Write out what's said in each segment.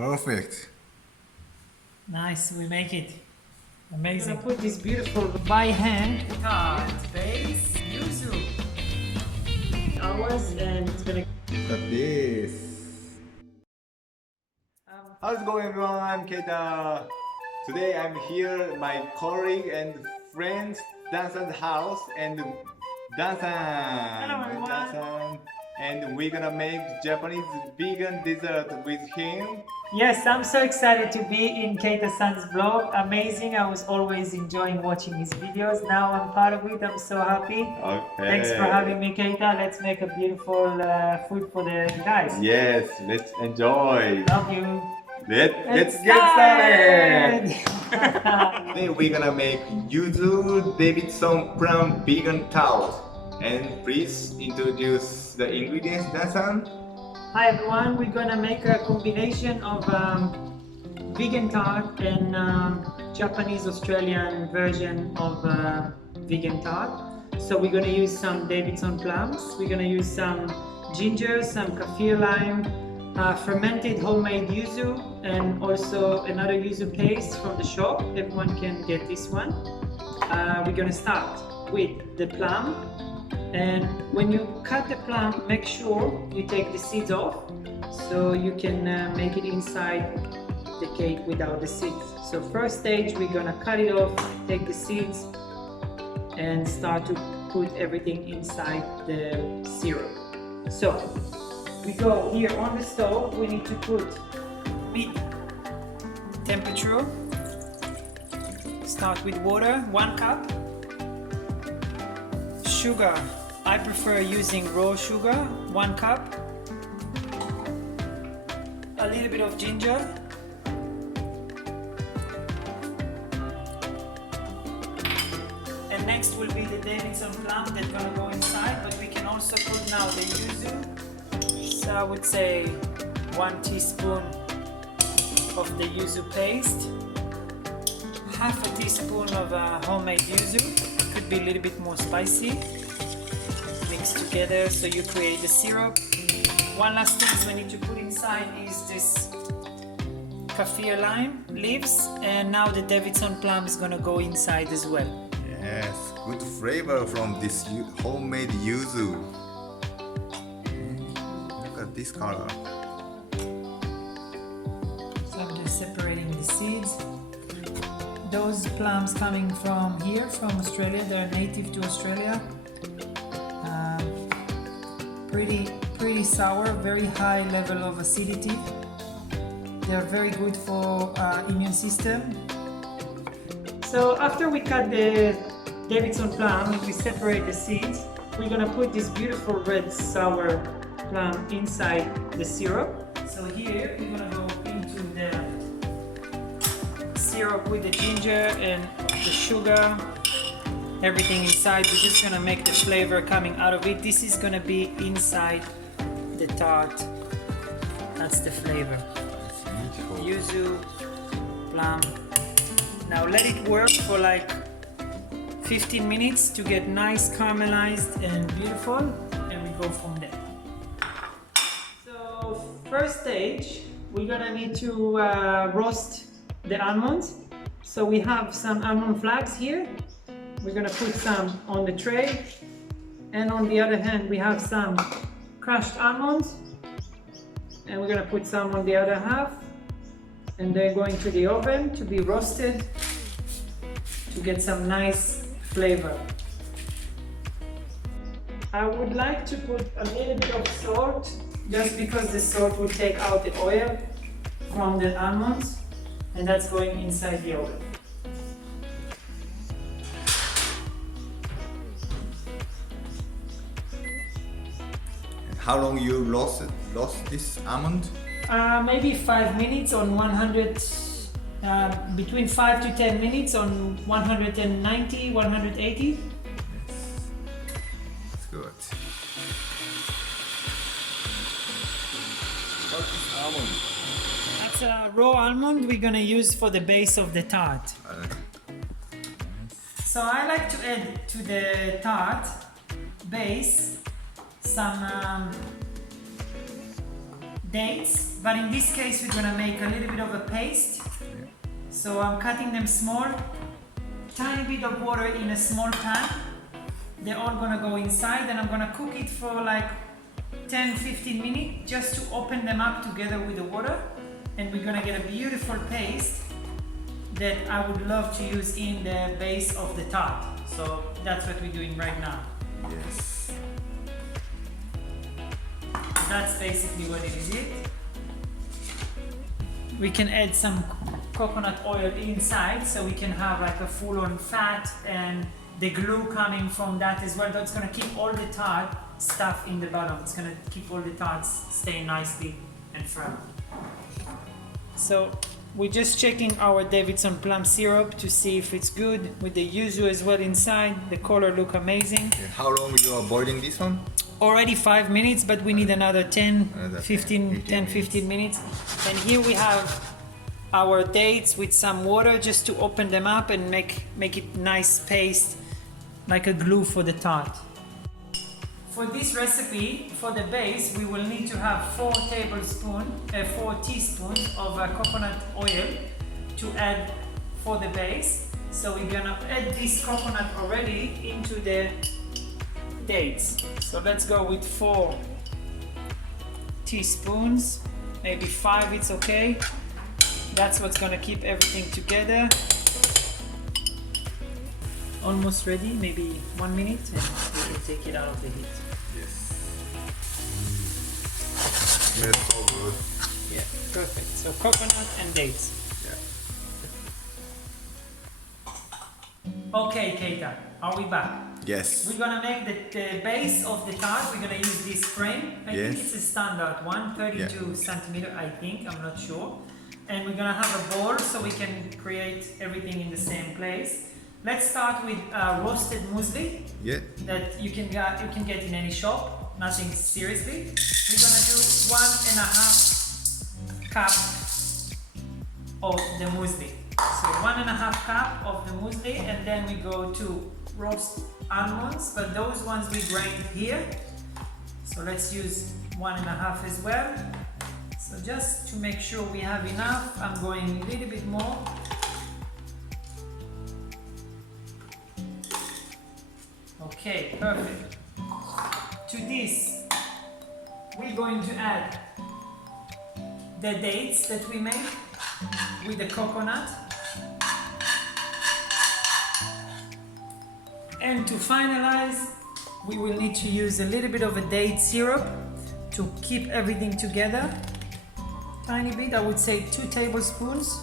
Perfect. Nice, we make it. Amazing. I'm gonna put this beautiful by hand tart base yuzu. Hours and it's gonna. Look at this. How's it going, everyone? I'm Keita. Today I'm here, my colleague and friend Dansan's house, and Dansan. Hello, everyone. Dansan. And we're gonna make Japanese vegan dessert with him. Yes, I'm so excited to be in Keita-san's vlog. Amazing. I was always enjoying watching his videos. Now I'm part of it. I'm so happy. Okay. Thanks for having me, Keita. Let's make a beautiful food for the guys. Yes, let's enjoy. Love you. Let's get started! Today we're gonna make Yuzu Davidson Plum Vegan Tart. And please introduce the ingredients, Dansan. Hi everyone, we're gonna make a combination of vegan tart and Japanese Australian version of vegan tart. So we're gonna use some Davidson plums, we're gonna use some ginger, some kaffir lime, fermented homemade yuzu, and also another yuzu paste from the shop. Everyone can get this one. We're gonna start with the plum. And when you cut the plum, make sure you take the seeds off so you can make it inside the cake without the seeds. So first stage, we're gonna cut it off, take the seeds and start to put everything inside the syrup. So we go here on the stove, we need to put mid temperature. Start with water, 1 cup. Sugar, I prefer using raw sugar, 1 cup. A little bit of ginger. And next will be the Davidson plum that's gonna go inside, but we can also put now the yuzu. So I would say 1 teaspoon of the yuzu paste. Half a teaspoon of homemade yuzu. Could be a little bit more spicy. Mix together so you create the syrup. One last thing we need to put inside is this kaffir lime leaves, and now the Davidson plum is gonna go inside as well. Yes, good flavor from this homemade yuzu. Look at this color. So I'm just separating the seeds. Those plums coming from here, from Australia, they're native to Australia. Pretty sour, very high level of acidity. They're very good for immune system. So after we cut the Davidson plum, we separate the seeds. We're gonna put this beautiful red sour plum inside the syrup. So here we're gonna go into the syrup with the ginger and the sugar, everything inside. We're just gonna make the flavor coming out of it. This is gonna be inside the tart. That's the flavor. Yuzu, plum. Now let it work for like 15 minutes to get nice caramelized and beautiful, and we go from there. So first stage, we're gonna need to roast the almonds. So we have some almond flags here. We're gonna put some on the tray, and on the other hand we have some crushed almonds, and we're gonna put some on the other half, and they're going to the oven to be roasted to get some nice flavor. I would like to put a little bit of salt, just because the salt will take out the oil from the almonds, and that's going inside the oven. How long you roast this almond? Maybe 5 minutes on 100, between 5 to 10 minutes on 190, 180. Yes, it's good. What's this almond? That's a raw almond we're gonna use for the base of the tart. So I like to add to the tart base some dates, but in this case we're gonna make a little bit of a paste. So I'm cutting them small, tiny bit of water in a small pan. They're all gonna go inside, and I'm gonna cook it for like 10-15 minutes just to open them up together with the water, and we're gonna get a beautiful paste that I would love to use in the base of the tart. So that's what we're doing right now. Yes. That's basically what it is. We can add some coconut oil inside, so we can have like a full-on fat and the glue coming from that as well. That's gonna keep all the tart stuff in the bottom. It's gonna keep all the tarts staying nicely and firm. So we're just checking our Davidson plum syrup to see if it's good with the yuzu as well inside. The color look amazing. And how long you are boiling this one? Already 5 minutes, but we need another 15 minutes. And here we have our dates with some water just to open them up and make it nice paste, like a glue for the tart. For this recipe, for the base, we will need to have 4 teaspoons of coconut oil to add for the base. So we're gonna add this coconut already into the dates. So let's go with 4 teaspoons, maybe 5, it's okay. That's what's gonna keep everything together. Almost ready, maybe 1 minute, and we will take it out of the heat. Yes. Smells so good. Yeah, perfect. So coconut and dates. Yeah. Okay, Keita, are we back? Yes. We're gonna make the base of the tart. We're gonna use this frame. I think it's a standard one, 32 centimeter, I think, I'm not sure. And we're gonna have a bowl so we can create everything in the same place. Let's start with roasted muesli that you can get in any shop. Nothing seriously. We're gonna do 1.5 cup of the muesli. So 1.5 cup of the muesli, and then we go to roast almonds, but those ones we grind here. So let's use 1.5 as well. So just to make sure we have enough, I'm going a little bit more. Okay, perfect. To this, we're going to add the dates that we made with the coconut. And to finalize, we will need to use a little bit of a date syrup to keep everything together. Tiny bit, I would say 2 tablespoons.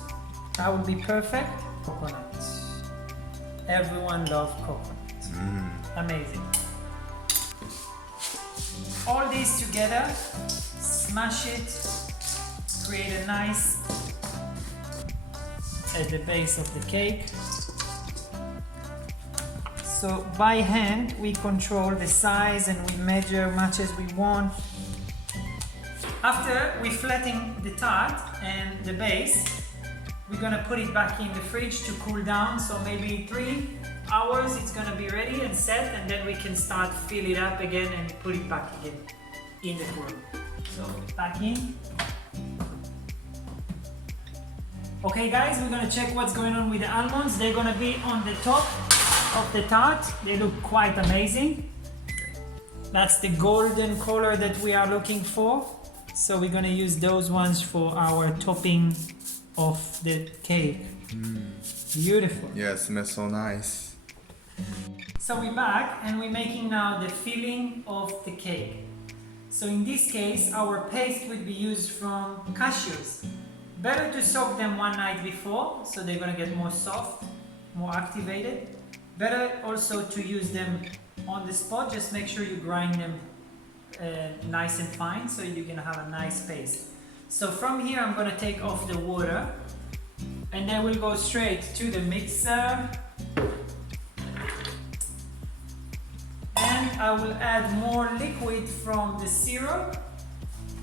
That would be perfect. Coconut. Everyone loves coconut. Amazing. All these together, smash it, create a nice at the base of the cake. So by hand we control the size and we measure much as we want. After we flatten the tart and the base, we're gonna put it back in the fridge to cool down. So maybe 3 hours it's gonna be ready and set, and then we can start fill it up again and put it back again in the cooler. So back in. Okay guys, we're gonna check what's going on with the almonds. They're gonna be on the top of the tart. They look quite amazing. That's the golden color that we are looking for. So we're gonna use those ones for our topping of the cake. Beautiful. Yeah, it smells so nice. So we're back and we're making now the filling of the cake. So in this case, our paste will be used from cashews. Better to soak them one night before, so they're gonna get more soft, more activated. Better also to use them on the spot. Just make sure you grind them nice and fine, so you're gonna have a nice paste. So from here, I'm gonna take off the water, and then we'll go straight to the mixer. And I will add more liquid from the syrup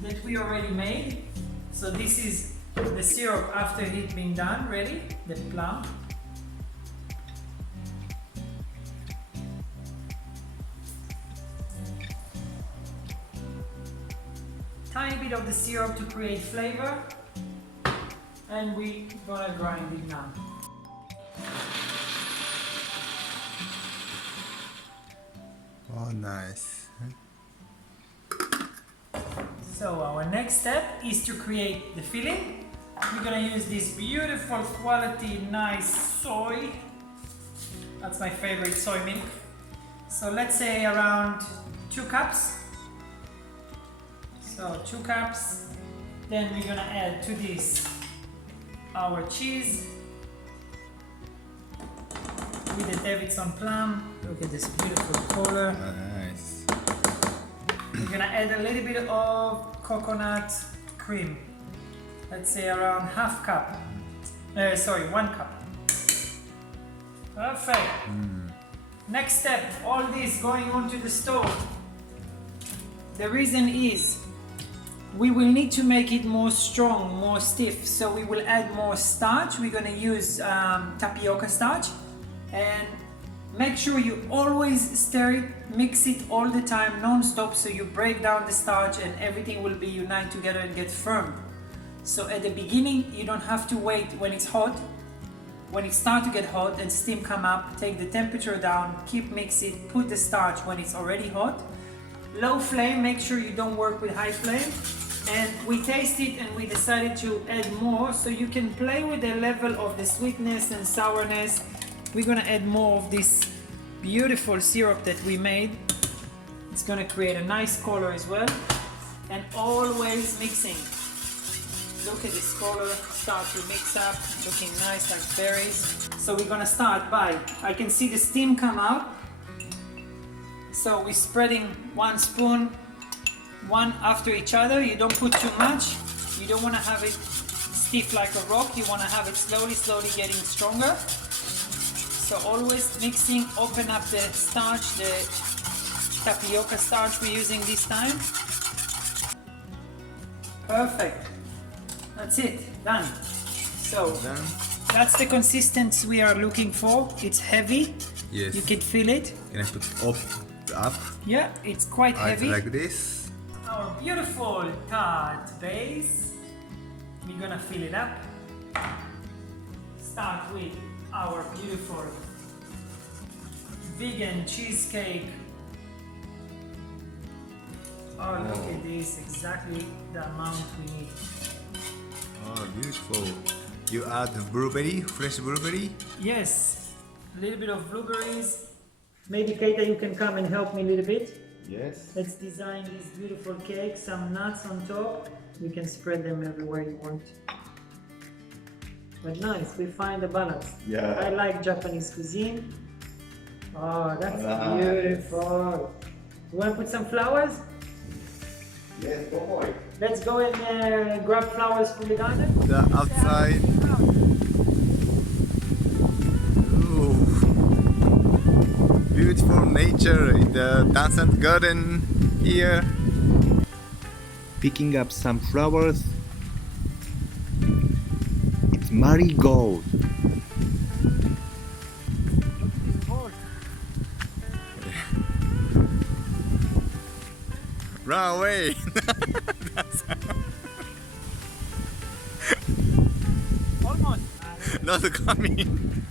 that we already made. So this is the syrup after it being done, ready, the plum. tiny bit of the syrup to create flavor, and we're gonna grind it now. Oh, nice. So our next step is to create the filling. We're gonna use this beautiful quality, nice soy. That's my favorite soy milk. So let's say around 2 cups. So 2 cups. Then we're gonna add to this our cheese with the Davidson Plum. Look at this beautiful color. Nice. We're gonna add a little bit of coconut cream. Let's say around 1/2 cup. 1 cup. Perfect. Next step, all this going onto the stove. The reason is we will need to make it more strong, more stiff. So we will add more starch. We're gonna use tapioca starch, and make sure you always stir it, mix it all the time, non-stop, so you break down the starch and everything will be unite together and get firm. So at the beginning, you don't have to wait when it's hot. When it starts to get hot and steam come up, take the temperature down, keep mixing, put the starch when it's already hot. Low flame, make sure you don't work with high flame. And we taste it and we decided to add more, so you can play with the level of the sweetness and sourness. We're gonna add more of this beautiful syrup that we made. It's gonna create a nice color as well. And always mixing. Look at this color, start to mix up, looking nice like berries. So we're gonna start by, I can see the steam come out. So we're spreading 1 spoon, one after each other. You don't put too much. You don't wanna have it stiff like a rock. You wanna have it slowly getting stronger. So always mixing, open up the starch, the tapioca starch we're using this time. Perfect. That's it, done. So that's the consistency we are looking for. It's heavy. Yes. You can feel it. Can I put up? Yeah, it's quite heavy. Like this. Our beautiful tart base. We're gonna fill it up. Start with our beautiful vegan cheesecake. Oh, look at this, exactly the amount we need. Oh, beautiful. You add blueberry, fresh blueberry? Yes, a little bit of blueberries. Maybe Keita, you can come and help me a little bit. Yes. Let's design this beautiful cake, some nuts on top. You can spread them everywhere you want. But nice, we find a balance. Yeah. I like Japanese cuisine. Oh, that's Nice. beautiful. You want to put some flowers? Yes, go for it. Let's go and grab flowers from the garden. The outside. Ooh. Beautiful nature in the dancing garden here. Picking up some flowers. It's marigold. Run away! Almost. Not coming.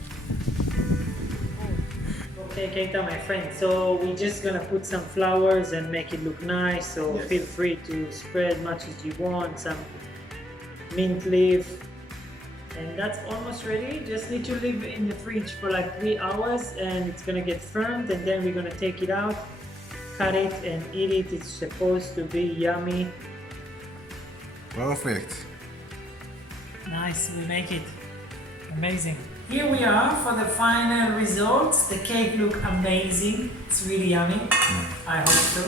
Okay, Keita, my friend. So we're just gonna put some flowers and make it look nice. So Yes. feel free to spread much as you want. Some mint leaf, and that's almost ready. Just need to leave it in the fridge for like 3 hours, and it's gonna get firmed. And then we're gonna take it out, cut it, and eat it. It's supposed to be yummy. Perfect. Nice, we make it. Amazing. Here we are for the final results. The cake look amazing. It's really yummy. I hope so.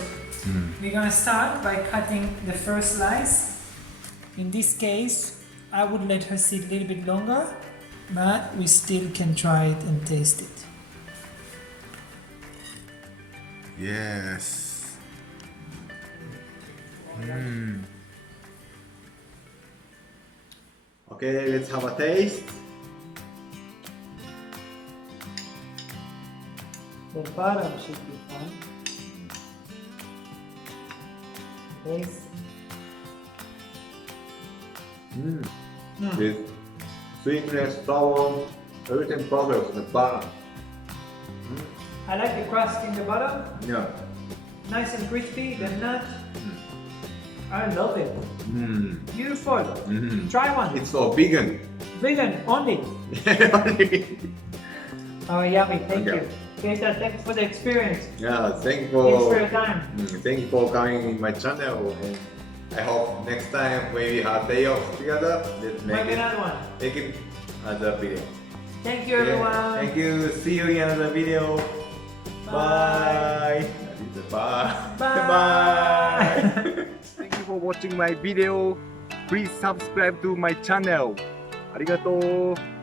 We're gonna start by cutting the first slice. In this case, I would let her sit a little bit longer, but we still can try it and taste it. Yes. Okay, let's have a taste. The bottom should be fine. Taste. With sweetness, sour, everything perfect in the bottom. I like the crust in the bottom, Yeah. nice and crispy. The nut, I love it. Beautiful. Try one. It's so vegan. Vegan only. Oh, yummy. Thank you. Okay, so thanks for the experience. Yeah, thanks Thanks for for your time. thank you for coming in my channel, and I hope next time when we have day off together, let's Make another one. make it another video. Thank you, everyone. Thank you. See you in another video. Bye. Bye. Bye. Thank you for watching my video. Please subscribe to my channel. ありがとう。